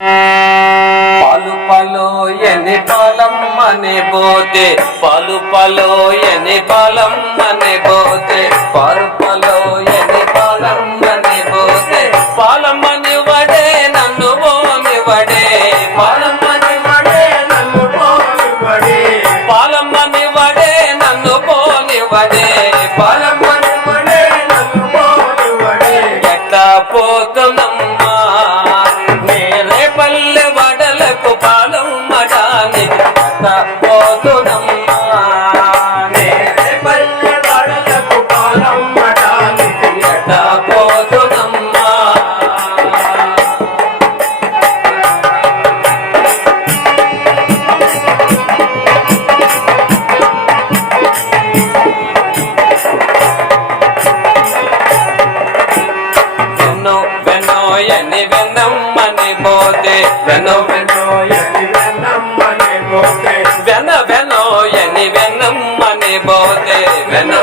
పలు పలు ఎని బలమ్మని పోతే పలు పలు ఎని బలమ్మ వెన్ను వెన్నో ఎన్ని వెన్నమ్మని పోతే? వెన్నో వెన్నో ఎన్ని వెన్నమ్మని పోతే? వెన్న వెన్నో ఎన్ని వెన్నమ్మని పోతే? వెన్నో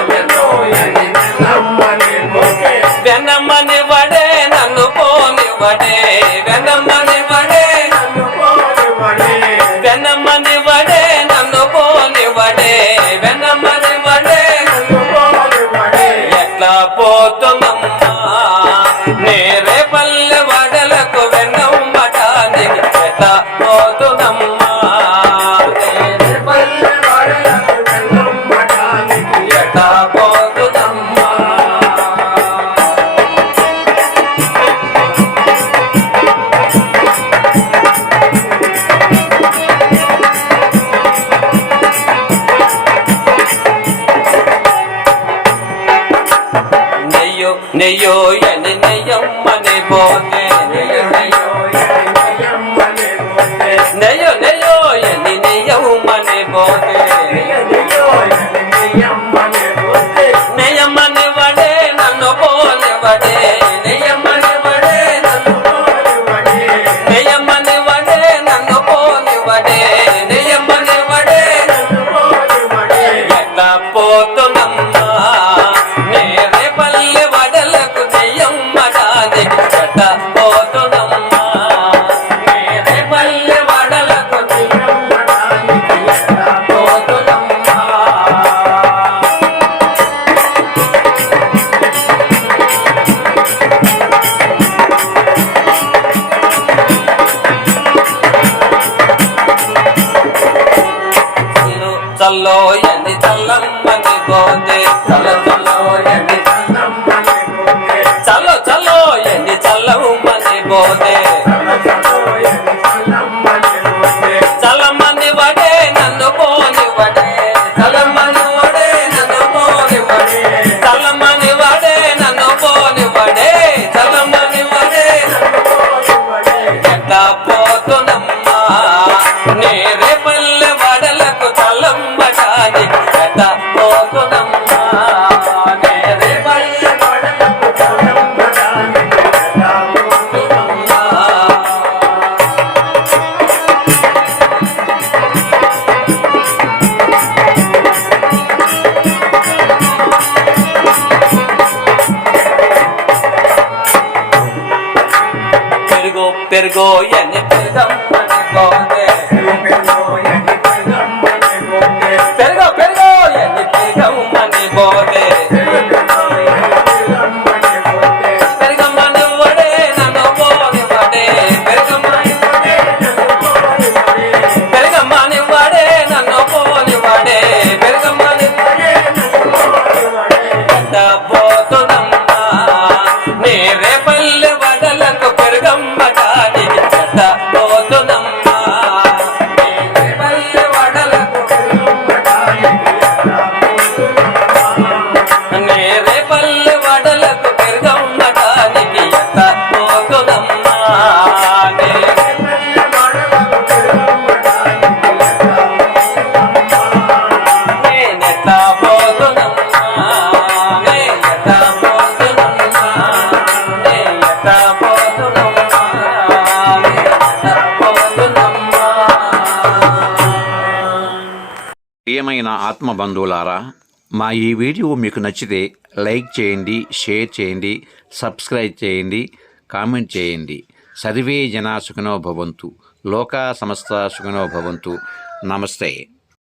নে నెయ్యో ఎని నెయ్యమ్మని పోతే నెయ్యో నెయ్యో ఎని నెయ్యమ్మని పోతే? తల్లో ఎన్ని తల్లమ్మని గోత பெருகோ என் ప్రియమైన ఆత్మబంధువులారా మా ఈ వీడియో మీకు నచ్చితే లైక్ చేయండి షేర్ చేయండి సబ్స్క్రైబ్ చేయండి కామెంట్ చేయండి. సర్వే జనా సుఖనో భవంతు. లోకా సమస్త సుఖనో భవంతు. నమస్తే.